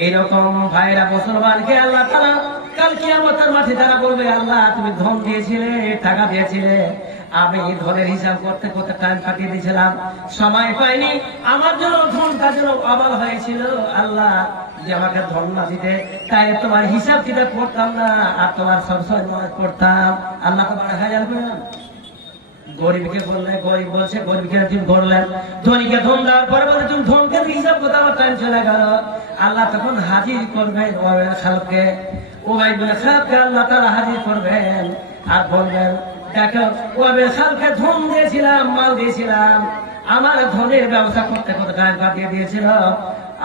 এইরকম ভাইরা মুসলমানকে আল্লাহ তাআলা কাল কিয়ামতের মাঠে যারা বলবে, আল্লাহ তুমি ধন দিয়েছিলে, টাকা দিয়েছিলে, আমি ধনের হিসাব করতে করতে টাইম কাটিয়ে দিয়েছিলাম, সময় পাইনি, আমার জন্য ধনটা যেন অবাল হয়েছিল, আল্লাহ যে আমাকে ধন না দিতে, তাই তোমার হিসাব কিতাব করতাম না, আর তোমার সবসময় মনে করতাম। আল্লাহ তো বাড়া হাজার করলেন, গরিবকে বললে, গরিব বলছে গরিবকে তুমি বললেন, ধনীকে ধন দেওয়ার পরে বলে তুমি ধনকে হিসাব করতে আমার টাইম চলে গেল। আল্লাহ তখন হাজির করবেন ওবাইদুল খালকে, ওবাইদুল খালকে আল্লাহ তাআলা হাজির করবেন আর বলবেন, দেখো ওবাইদুল খালকে ধন দিয়েছিলাম, মাল দিয়েছিলাম, আমার ধনের ব্যবস্থা করতে করতে টাইম কাটিয়ে দিয়েছিল,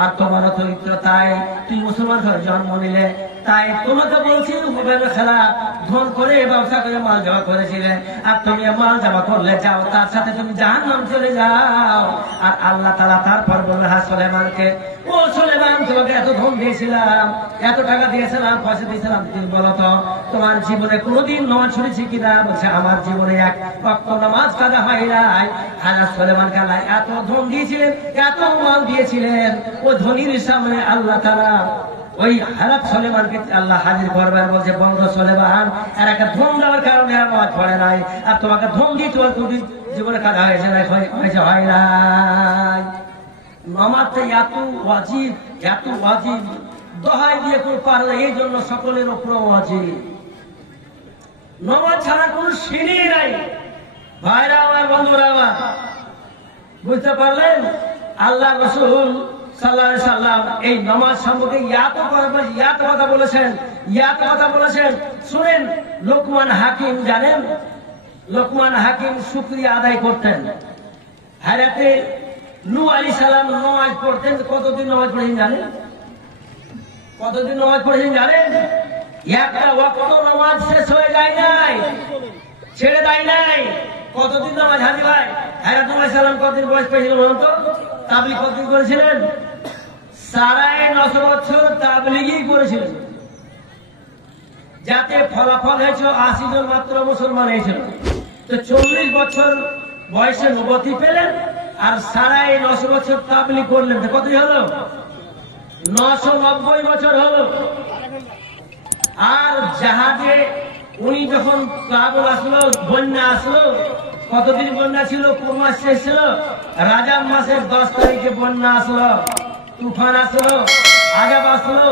আর তোমারও চরিত্র তাই, তুই মুসলমান ঘরে জন্ম নিলে, তাই তোমাকে বলছি ওবাইদুল খালাক ধন করে ব্যবসা করে মাল জমা করেছিলে, আর তুমি মাল জমা করলে যাও, তার সাথে তুমি জাহান্নাম চলে যাও। আর আল্লাহ তাআলা তারপর বললেন, হ্যাঁ সুলাইমানকে, ও সুলাইমান তোমাকে এত ধন দিয়েছিলাম, এত টাকা দিয়েছিলাম, পয়সা দিয়েছিলাম, তুমি বলো তো তোমার জীবনে কোনোদিন নামাজ ছুটেছি কিনা? বলছে আমার জীবনে এক ওয়াক্ত নামাজ কাজা হয় নাই। হ্যাঁ সুলাইমানকে আল্লাহ এত ধন দিয়েছিলেন, এত মাল দিয়েছিলেন, ও ধনীর সামনে আল্লাহ তাআলা ওই হারাত সুলাইমানকে আল্লাহ হাজির করবেন, বলছে বন্ধু সুলাইমান, আর একটা ধন দেওয়ার কারণে নামাজ পড়ে নাই, আর তোমাকে ধন দিয়ে তোমার কোনদিন জীবনে কাজা হয়েছে না? হয়েছে, হয় নাই। নামাজটা এত ওয়াজিব, এত ওয়াজিব, দোহাই দিয়ে কেউ পারলে, এই জন্য সকলের উপর ওয়াজিব। নামাজ ছাড়া কোন সিঁড়ি নাই। ভাইরা আমার, বন্ধুরা আমার, বুঝতে পারলেন? আল্লাহ রাসূল সাল্লাল্লাহু আলাইহি সাল্লাম এই নামাজ সম্পর্কে এত কথা বলেছেন। শুনেন, লোকমান হাকিম জানেন, লোকমান হাকিম শুকরিয়া আদায় করতেন। হারাতে নূহ আলাইহিস সালাম নামাজ পড়তেন, কতদিন নামাজ পড়েছেন জানেন? কতদিন নামাজ পড়েছেন জানেন? একটা ওয়াক্ত নামাজ শেষ হয়ে যায় নাই, ছেড়ে দেয় নাই। কতদিন নামাজ হাজি ভাই? হারাত নূহ আলাইহিস সালাম কতদিন বয়স পেয়েছিল বলুন তো? তাবলীগ কতদিন করেছিলেন? 9.5 বছর তাবলীগই করেছিলেন, যাতে ফলাফল হয়েছিল 80 জন মাত্র মুসলমান হয়েছিল। তো 40 বছর বয়সে নবুয়ত পেলেন, আর 9.5 বছর তাবলীগ করলেন, তো কতই হলো? 990 বছর হলো। আর জাহাজে উনি যখন প্লাবন আসলো, বন্যা আসলো, কতদিন বন্যা ছিল? কোন মাস শেষ ছিল? রাজাব মাসের 10 তারিখে বন্যা আসলো, তুফান আসলো, আযাব আসলো।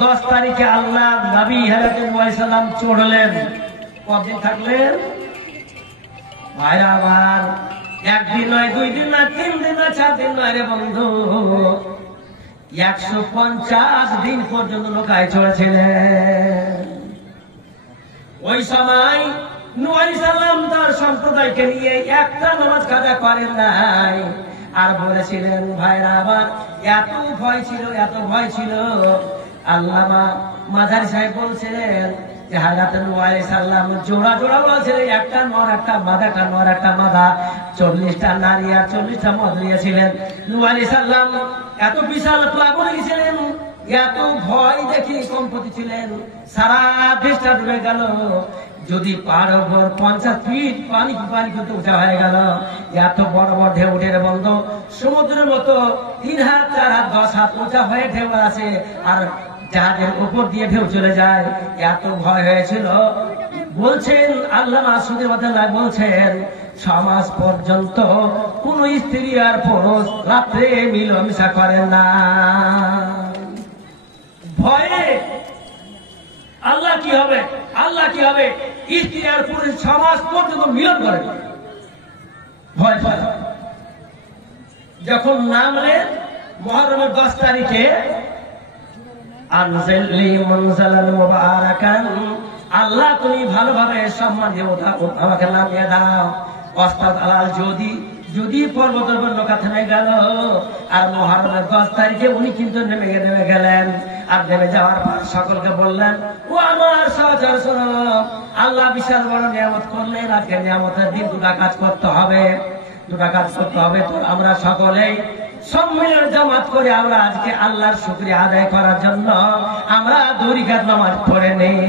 10 তারিখে আল্লাহ নবী হযরত নূহ আলাইহিস সালাম চড়লেন। কতদিন থাকলেন? ভাইরা আমার, একদিন নয়, 2 দিন না, 3 দিন না, 4 দিন নয় রে বন্ধু, 150 দিন পর্যন্ত নৌকায় চড়েছিলেন। ওই সময় নূহ আলাইহিস সালাম তার সম্প্রদায়কে নিয়ে একটা নামাজ কাজা করেন নাই, আর বলেছিলেন, ভাইরা আমার, এত ভয় ছিল। আল্লামা মাজারি সাহেব বলছিলেন যে হযরত নূহ আলাইহিস সালাম জোড়া বলছিলেন, একটা নর একটা মাদা, একটা নর একটা মাদা, 40টা নারী আর 40টা মদ নিয়েছিলেন। নূহ আলাইহিস সালাম এত বিশাল প্লাবনে গেছিলেন, এত ভয় দেখি সম্পত্তি ছিলেন, সারা দেশটা ডুবে গেল। যদি পার ওপর 50 ফিট পানি কিন্তু উঁচা হয়ে গেল, এত বড় বড় ঢেউ উঠে বন্ধ, সমুদ্রের মতো 3 হাত 4 হাত 10 হাত উঁচা হয়ে ঢেউ আছে, আর জাহাজের উপর দিয়ে ঢেউ চলে যায়। এত ভয় হয়েছিল। বলছেন আল্লামা সুদীরওয়াল্লাহ বলছেন, 6 মাস পর্যন্ত কোন স্ত্রী আর পুরুষ রাত্রে মিলমিশা করেন না, ভয়ে। আল্লাহ কি হবে? স্ত্রী আর পুরুষ 6 মাস পর্যন্ত মিলন করে ভয়। যখন নামলেন মুহররমের 10 তারিখে, আনজিলনি মুনজালান মুবারাকান, আল্লাহ তুমি ভালোভাবে সম্মান দিয়ে আমাকে নামিয়ে দাও। ওয়াস্তাদ আলাল যদি পর্বতের উপর নৌকা থেমে গেল, আর মুহররমের 10 তারিখে উনি কিন্তু নেমে গেলেন। আর নেমে যাওয়ার পর সকলকে বললেন, ও আমার সহচর শোনো, আল্লাহ বিশাল বড় নিয়ামত করলেন, আজকে নিয়ামতের দিন 2টা কাজ করতে হবে। তো আমরা সকলেই সম্মিলন জামাত করে আমরা আজকে আল্লাহর শুকরিয়া আদায় করার জন্য আমরা 2 রাকাত নামাজ পড়ে নেই।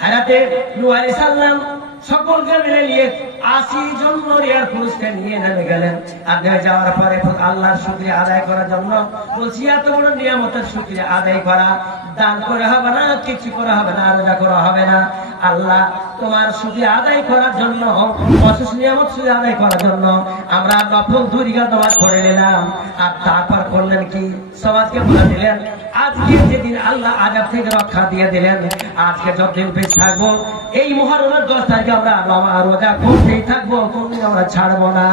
হযরত নূহ আলাইহিস সালাম সকলকে মিলে নিয়ে 80 জন নরিয়ার পুরুষকে নিয়ে নেমে গেলেন। আর নেমে যাওয়ার পরে আল্লাহর শুকরিয়া আদায় করার জন্য বলছি, এত বড় নিয়ামতের শুকরিয়া আদায় করা, দান করে হবে না, কিছু করা হবে না, রোজা করা হবে না। আল্লাহ তোমার শুকরিয়া আদায় করার জন্য, অশেষ নিয়ামত শুকরিয়া আদায় করার জন্য আমরা নফল 2 রাকাত নামাজ পড়ে নিলাম। আর তারপর করলেন কি, সমাজকে বলে দিলেন, আজকে যেদিন আল্লাহ আযাব থেকে রক্ষা দিয়ে দিলেন, আজকে যতদিন বেঁচে থাকবো এই মুহররমের 10 তারিখে আমরা রোজা করতেই থাকবো, কোনদিন আমরা ছাড়বো না।